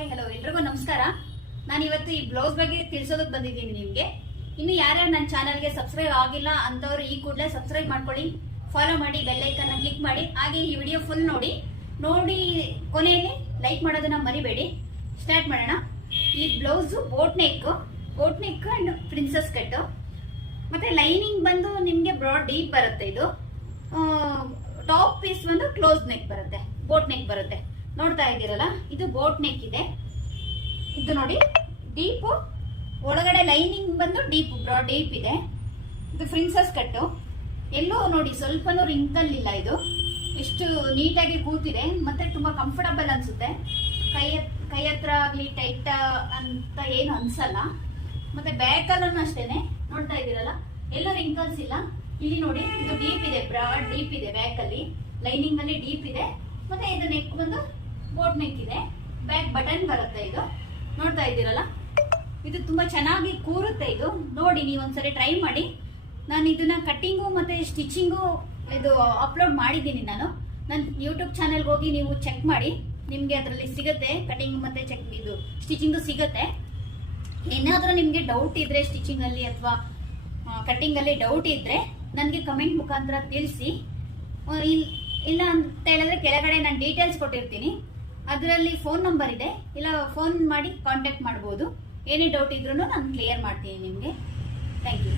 Hi hello ಎಲ್ರಿಗೂ ನಮಸ್ಕಾರ. ನಾನು ಇವತ್ತು ಈ ಬ್ಲೌಸ್ ಬಗ್ಗೆ ತಿಳಿಸೋದಕ್ಕೆ ಬಂದಿದ್ದೀನಿ ನಿಮಗೆ. ಇನ್ನು ಯಾರ್ಯಾರು ನನ್ನ ಚಾನಲ್ಗೆ ಸಬ್ಸ್ಕ್ರೈಬ್ ಆಗಿಲ್ಲ ಅಂತವ್ರು ಈ ಕೂಡಲೇ ಸಬ್ಸ್ಕ್ರೈಬ್ ಮಾಡ್ಕೊಳ್ಳಿ, ಫಾಲೋ ಮಾಡಿ, ಬೆಲ್ ಐಕನ್ನ ಕ್ಲಿಕ್ ಮಾಡಿ. ಹಾಗೆ ಈ ವಿಡಿಯೋ ಫುಲ್ ನೋಡಿ ಕೊನೆಯಲ್ಲಿ ಲೈಕ್ ಮಾಡೋದನ್ನ ಮರಿಬೇಡಿ. ಸ್ಟಾರ್ಟ್ ಮಾಡೋಣ. ಈ blouse boat neck and princess cut, ಮತ್ತೆ ಲೈನಿಂಗ್ ಬಂದು ನಿಮಗೆ ಬ್ರಾಡ್ ಡೀಪ್ ಬರುತ್ತೆ. ಇದು ಟಾಪ್ ಪೀಸ್ ಬಂದು ಕ್ಲೋಸ್ ನೆಕ್ ಬರುತ್ತೆ, ಬೋಟ್ ನೆಕ್ ಬರುತ್ತೆ. ನೋಡ್ತಾ ಇದ್ದೀರಲ್ಲ, ಇದು ಬೋಟ್ ನೆಕ್ ಇದೆ. ಇದು ನೋಡಿ ಡೀಪ್, ಒಳಗಡೆ ಲೈನಿಂಗ್ ಬಂದು ಡೀಪ್, ಬ್ರಾಡ್ ಡೀಪ್ ಇದೆ. ಇದು ಪ್ರಿನ್ಸಸ್ ಕಟ್ಟು. ಎಲ್ಲೂ ನೋಡಿ ಸ್ವಲ್ಪನೂ ರಿಂಕಲ್ ಇಲ್ಲ. ಇದು ಎಷ್ಟು ನೀಟಾಗಿ ಕೂತಿದೆ, ಮತ್ತೆ ತುಂಬಾ ಕಂಫರ್ಟಬಲ್ ಅನ್ಸುತ್ತೆ. ಕೈ ಹತ್ರ ಆಗ್ಲಿ ಟೈಟ್ ಅಂತ ಏನು ಅನ್ಸಲ್ಲ. ಮತ್ತೆ ಬ್ಯಾಕ್ ಅಲ್ಲೂ ಅಷ್ಟೇನೆ, ನೋಡ್ತಾ ಇದ್ದೀರಲ್ಲ, ಎಲ್ಲೂ ರಿಂಕಲ್ಸ್ ಇಲ್ಲ. ಇಲ್ಲಿ ನೋಡಿ, ಇದು ಡೀಪ್ ಇದೆ, ಬ್ರಾಡ್ ಡೀಪ್ ಇದೆ. ಬ್ಯಾಕ್ ಅಲ್ಲಿ ಲೈನಿಂಗ್ ಅಲ್ಲಿ ಡೀಪ್ ಇದೆ. ಮತ್ತೆ ಇದು ನೆಕ್ ಬಂದು ಬೋಟ್ ನೆಕ್ ಇದೆ. ಬ್ಯಾಕ್ ಬಟನ್ ಬರುತ್ತೆ. ಇದು ನೋಡ್ತಾ ಇದ್ದೀರಲ್ಲ, ಇದು ತುಂಬಾ ಚೆನ್ನಾಗಿ ಕೂರುತ್ತೆ. ಇದು ನೋಡಿ, ನೀವು ಒಂದ್ಸರಿ ಟ್ರೈ ಮಾಡಿ. ನಾನು ಇದನ್ನ ಕಟ್ಟಿಂಗು ಮತ್ತೆ ಸ್ಟಿಚಿಂಗು ಇದು ಅಪ್ಲೋಡ್ ಮಾಡಿದ್ದೀನಿ. ನಾನು ನನ್ನ ಯೂಟ್ಯೂಬ್ ಚಾನೆಲ್ಗೆ ಹೋಗಿ ನೀವು ಚೆಕ್ ಮಾಡಿ, ನಿಮ್ಗೆ ಅದರಲ್ಲಿ ಸಿಗುತ್ತೆ. ಕಟಿಂಗ್ ಮತ್ತೆ ಇದು ಸ್ಟಿಚಿಂಗು ಸಿಗುತ್ತೆ. ಏನಾದ್ರೂ ನಿಮ್ಗೆ ಡೌಟ್ ಇದ್ರೆ ಸ್ಟಿಚಿಂಗ್ ಅಲ್ಲಿ ಅಥವಾ ಕಟ್ಟಿಂಗ್ ಅಲ್ಲಿ ಡೌಟ್ ಇದ್ರೆ ನನಗೆ ಕಮೆಂಟ್ ಮುಖಾಂತರ ತಿಳಿಸಿ. ಇಲ್ಲ ಅಂತ ಹೇಳಿದ್ರೆ ಕೆಳಗಡೆ ನಾನು ಡೀಟೇಲ್ಸ್ ಕೊಟ್ಟಿರ್ತೀನಿ, ಅದರಲ್ಲಿ ಫೋನ್ ನಂಬರ್ ಇದೆ. ಇಲ್ಲ ಫೋನ್ ಮಾಡಿ ಕಾಂಟ್ಯಾಕ್ಟ್ ಮಾಡ್ಬೋದು. ಏನೇ ಡೌಟ್ ಇದ್ರೂ ನಾನು ಕ್ಲಿಯರ್ ಮಾಡ್ತೀನಿ ನಿಮಗೆ. Thank you.